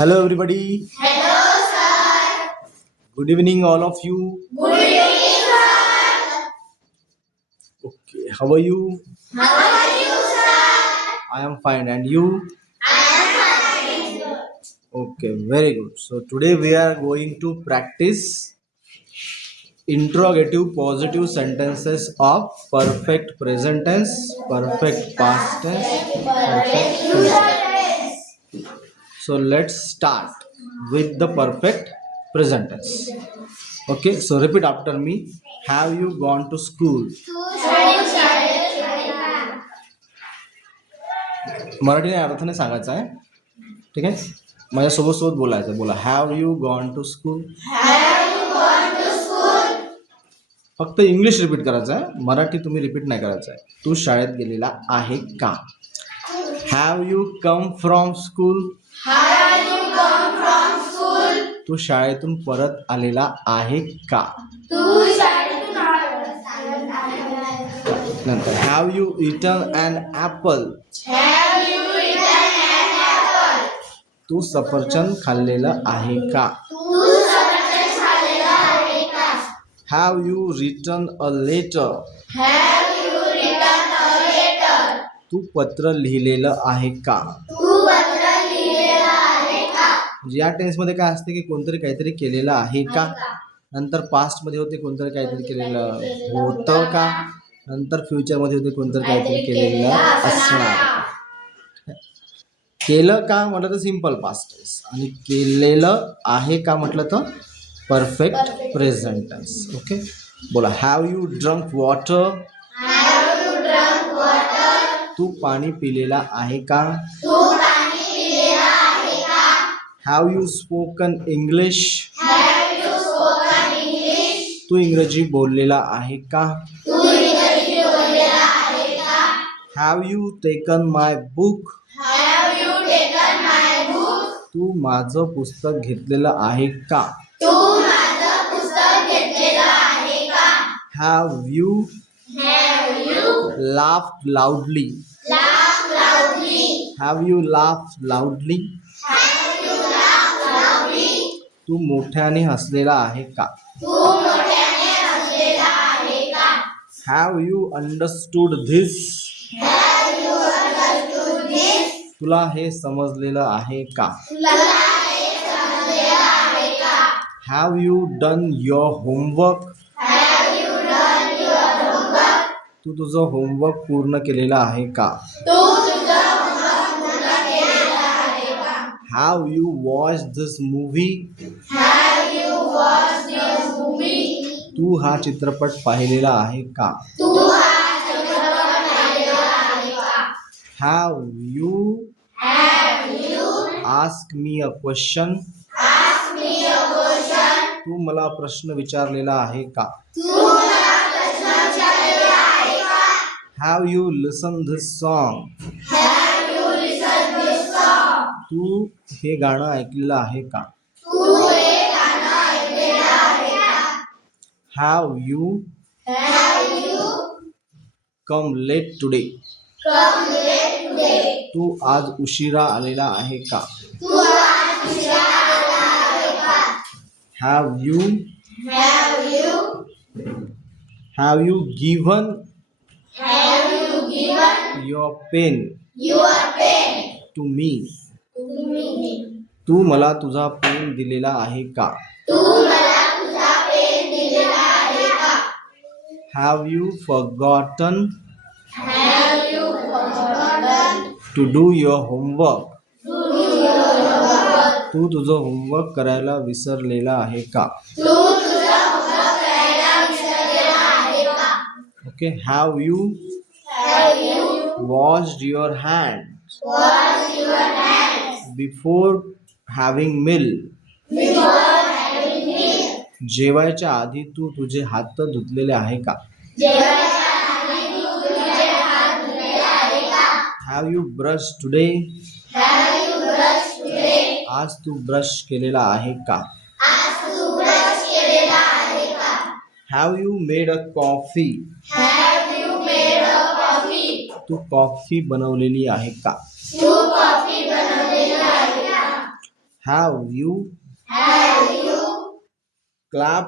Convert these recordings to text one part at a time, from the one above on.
Hello, everybody. Hello, sir. Good evening, all of you. Good evening, sir. Okay, how are you? How are you, sir? I am fine, and you? I am fine, sir. Okay, very good. So, today we are going to practice interrogative positive sentences of perfect present tense, perfect past tense, perfect future. So, let's start with the perfect present tense. Okay, so repeat after me. Have you gone to school? मराठीने अर्थाने सांगायचं आहे. ठीक आहे, माझ्यासोबत सोबत बोलायचं. बोला, have you gone to school. फक्त इंग्लिश रिपीट करायचं आहे, मराठी तुम्ही रिपीट नाही करायचं आहे. तू शाळेत गेलेला आहे का? Have you come from school. तू शाळेतून परत आलेला आहे का? नंतर have you eaten an apple. तू सफरचंद खाल्लेलं आहे का? Have you written a letter. तू पत्र लिहिलेलं आहे का? या टेन्समध्ये काय असते की कोणतरी काहीतरी केलेलं आहे का. नंतर पास्टमध्ये होते कोणतरी काहीतरी केलेलं होतं का. नंतर फ्युचरमध्ये होते कोणतरी काहीतरी केलेलं असणार. केलं का म्हटलं तर सिम्पल पास्ट टेन्स, आणि केलेलं आहे का म्हटलं तर परफेक्ट प्रेझेंट टेन्स. ओके, बोला, हॅव यू ड्रंक वॉटर. तू पाणी पिलेला आहे का? Have you spoken English. तू इंग्रजी बोललेला आहे का? Have you taken my book. तू माझं पुस्तक घेतलेलं आहे का? Have you laughed loudly. Have you laughed loudly? तू मोठ्याने हसलेला आहे का? Have you understood this? तुला हे समजलेलं आहे का? Have you done your homework? तू तुझं होमवर्क पूर्ण केलेलं आहे का? Have you watched this movie? तू हा चित्रपट पाहिलेला आहे का? Have you asked me a question? तू मला प्रश्न विचारलेला आहे का? Have you listened this song? तू हे गाणं ऐकलेलं आहे का? Have you come late today? तू आज उशिरा आलेला आहे का? Have you given your pen to me? तू मला तुझा पेन दिलेला आहे का? Have you forgotten to do your homework? तू तुझं होमवर्क करायला विसरलेला आहे का? Okay, have you washed your hands before having meal? जेवायच्या आधी तू तुझे हात धुतलेले आहे का? Have you brushed today? आज तू ब्रश केलेला आहे का? Have you made a coffee? तू कॉफी बनवलेली आहे का? हॅव यू क्लॅप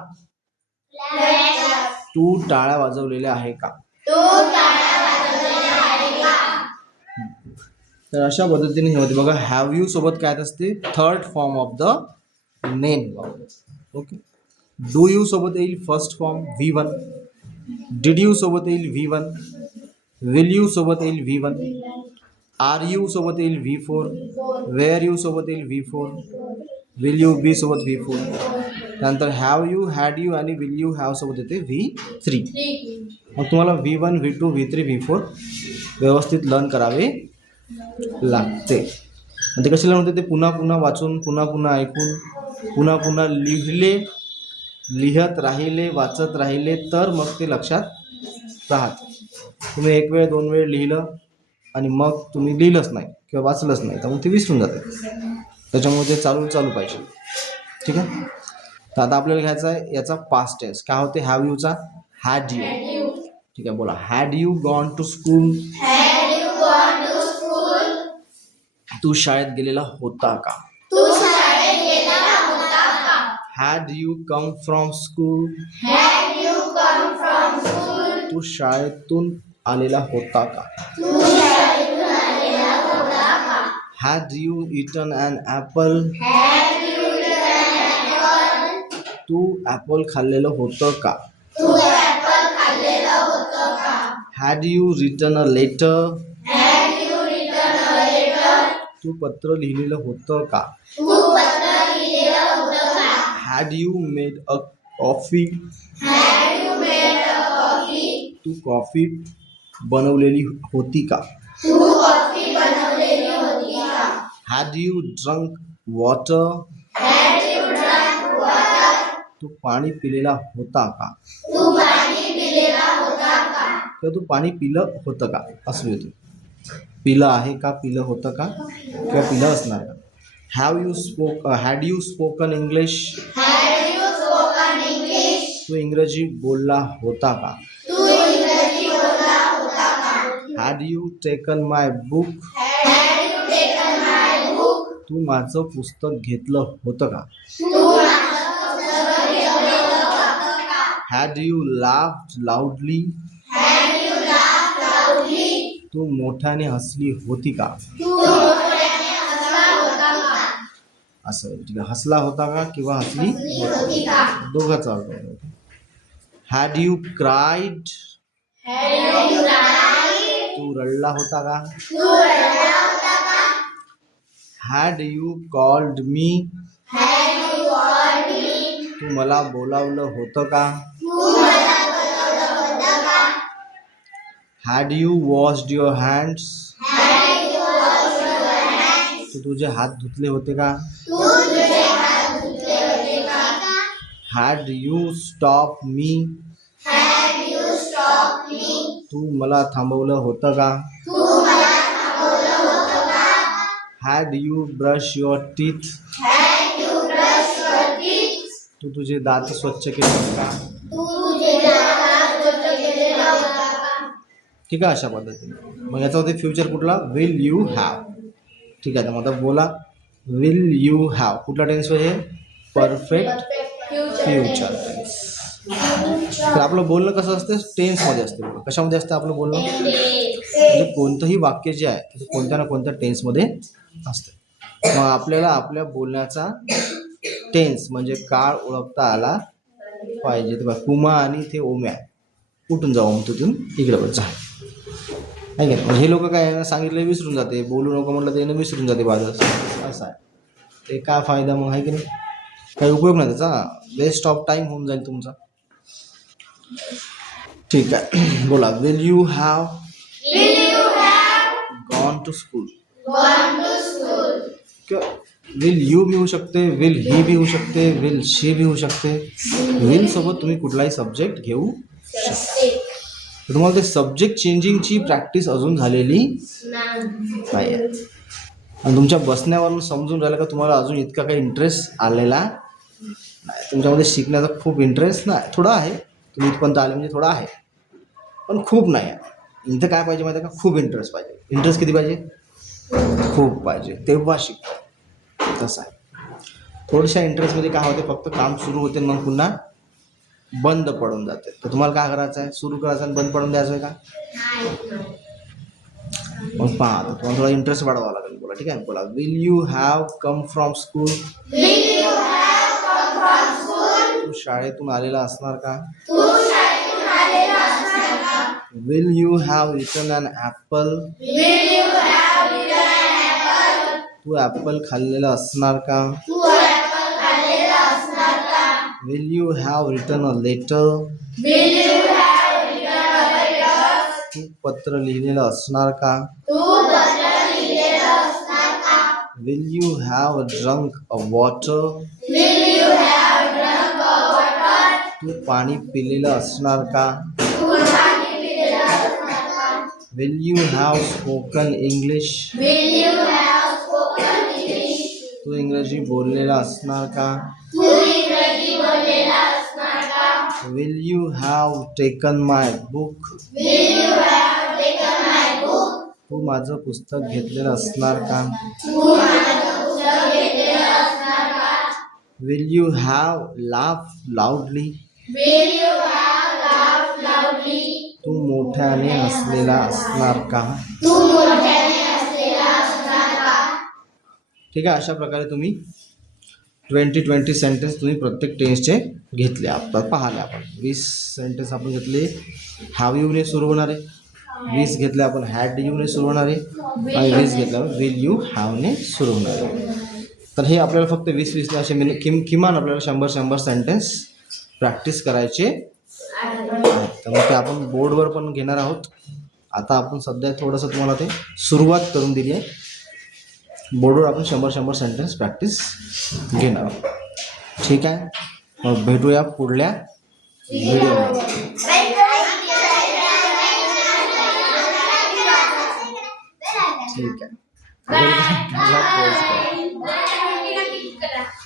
तू टाळ्या वाजवलेल्या आहे का? तर अशा पद्धतीने हे होते बघा. हॅव यू सोबत काय असते? Third form of the name. Okay. Do you सोबत येईल first form V1. Did you सोबत येईल V1. विल यू सोबत येईल V1. आर यू सोबत येईल V4. वेअर यू सोबत येईल V4. विल यू बी सोबत V4. त्यानंतर हॅव यू, हॅड यू आणि विल यू हॅव सोबत येते V3. मग तुम्हाला V1 V2 V3 V4 व्यवस्थित लर्न करावे लागते. आणि ते कशाला म्हणते? ते पुन्हा पुन्हा वाचून, पुन्हा पुन्हा ऐकून, पुन्हा पुन्हा लिहत राहिले, वाचत राहिले तर मग ते लक्षात राहते. तुम्ही एक वेळ दोन वेळ लिहिलं आणि मग तुम्ही लिहिलंच नाही किंवा वाचलंच नाही तर मग ते विसरून जाते. त्याच्यामुळे ते चालू पाहिजे. ठीक आहे. तर आता आपल्याला घ्यायचा आहे याचा पास्ट टेन्स. काय होते? हॅव यूचा हॅड यू. ठीक आहे, बोला. Had you gone to school. तू शाळेत गेलेला होता का? Had you come from school. तू शाळेतून आलेला होता का? Had you eaten an apple. तू ॲपल खाल्लेलं होतं का? Had you written a letter. तू पत्र लिहिलेलं होतं का? Had you made a coffee. तू कॉफी बनवलेली होती का? Had you drunk water. तू पाणी पिलेला होता का? किंवा तू पाणी पिलं होतं का असं होतं. पिलं आहे का, पिलं होतं का किंवा पिलं असणार का? Had you spoken English. तू इंग्रजी बोलला होता का? Had you taken my book. तू माझं पुस्तक घेतलं होतं का? Had you laughed loudly. तू मोठ्याने हसली होती का? असं. ठीक आहे. हसला होता का किंवा हसली होती का दोघांचा अर्थ. Had you cried. तू रडला होता का? Had you called me. तू मला बोलावलं होतं का? Had you washed your hands. तू तुझे हात धुतले होते का? Had you stop me. तू मला थांबवलं होतं का? Had you brush your teeth. तू तुझे दात स्वच्छ केले होते का? ठीक आहे. अशा पद्धतीने मग याचा होते फ्युचर कुठला? Will you have. ठीक आहे. तर मग आता बोला. विल यू हॅव कुठला टेन्स आहे? Perfect future tense. तर आपलं बोलणं कसं असते? टेन्समध्ये असते. कशामध्ये असतं आपलं बोलणं? म्हणजे कोणतंही वाक्य जे आहे ते कोणत्या ना कोणत्या टेन्समध्ये असते. मग आपल्याला आपल्या बोलण्याचा टेन्स म्हणजे काळ ओळखता आला पाहिजे. तर कुमा आणि ते ओम्या कुठून जाऊ तिथून इकडे बघ जा. नाही का? हे लोक काय सांगितलं विसरून जाते. बोलू नको म्हटलं ते विसरून जाते बाद. असं आहे ते. काय फायदा मग? आहे की नाही? काही उपयोग नाही त्याचा. वेस्ट ऑफ टाईम होऊन जाईल तुमचा. ठीक आहे. बोला. Will you have gone to school. Will you भी होऊ शकते, विल ही भी होऊ शकते, विल शी भी होऊ शकते. विल सोबत तुम्ही कुठलाही सब्जेक्ट घेऊ शकता. तुम्हाला ते सब्जेक्ट चेंजिंगची प्रॅक्टिस अजून झालेली नाही आहे. आणि तुमच्या बसण्यावरून समजून राहिलं का तुम्हाला अजून इतका काही इंटरेस्ट आलेला नाही. तुमच्यामध्ये शिकण्याचा खूप इंटरेस्ट नाही. थोडा आहे. तुम्ही इथपर्यंत आले म्हणजे थोडा आहे पण खूप नाही आहे. इथं काय पाहिजे माहिती आहे का? खूप इंटरेस्ट पाहिजे. इंटरेस्ट किती पाहिजे? खूप पाहिजे तेव्हा शिकतो. तसं आहे. थोड्याशा इंटरेस्टमध्ये काय होते, फक्त काम सुरू होते मग पुन्हा बंद पडून जाते. तर तुम्हाला काय करायचं आहे, सुरू करायचं आणि बंद पडून द्यायचं आहे का? मग पहा आता तुम्हाला थोडा इंटरेस्ट वाढवावा लागेल. बोला, ठीक आहे, बोला. Will you have come from school? Will you have come from school? तू शाळेतून आलेला असणार का? तू शाळेतून आलेला असणार का? Will you have eaten an apple? Will you have eaten an apple? तू ॲपल खाल्लेला असणार का? तू apple खाल्लेला असणार का? Will you have written a letter? Will you have written a letter? तू पत्र लिहिलेलं असणार का? तू पत्र लिहिलेलं असणार का? Will you have drunk a water? Will you have drunk a water? तू पाणी पिलेलं असणार का? तू पाणी पिलेलं असणार का? Will you have spoken English? Will you have spoken English? तू इंग्रजी बोललेला असणार का? तू इंग्रजी बोललेला असणार का? Will you have taken my book? Will you have taken my book? तू माझं पुस्तक घेतलेलं असणार का? तू माझं पुस्तक घेतलेलं असणार का? Will you have laugh लाऊडली? Will you have laughed loudly? तू मोठ्याने हसलेला असणार का? तू मोठ्याने हसलेला असणार का? ठीक आहे, अशा प्रकारे तुम्ही 20 सेंटेन्स तुम्ही प्रत्येक टेन्सचे घेतले. आता पाहिले आपण 20 सेंटेन्स आपण घेतले. हॅव यूने सुरू होणारे, 20 घेतले आपण हॅड यूने सुरू होणारे, आणि 20 घेतल्यावर विल यू हॅवने सुरू होणारे. तर हे आपल्याला फक्त 20 असे किमान आपल्याला 100 सेंटेन्स प्रॅक्टिस करायचे आहेत. तर मग ते आपण बोर्डवर पण घेणार आहोत. आता आपण सध्या थोडंसं तुम्हाला ते सुरुवात करून दिली आहे. बोर्डवर आपण 100 सेंटेन्स प्रॅक्टिस घेणार आहोत. ठीक आहे, मग भेटूया पुढल्या व्हिडिओमध्ये. ठीक आहे.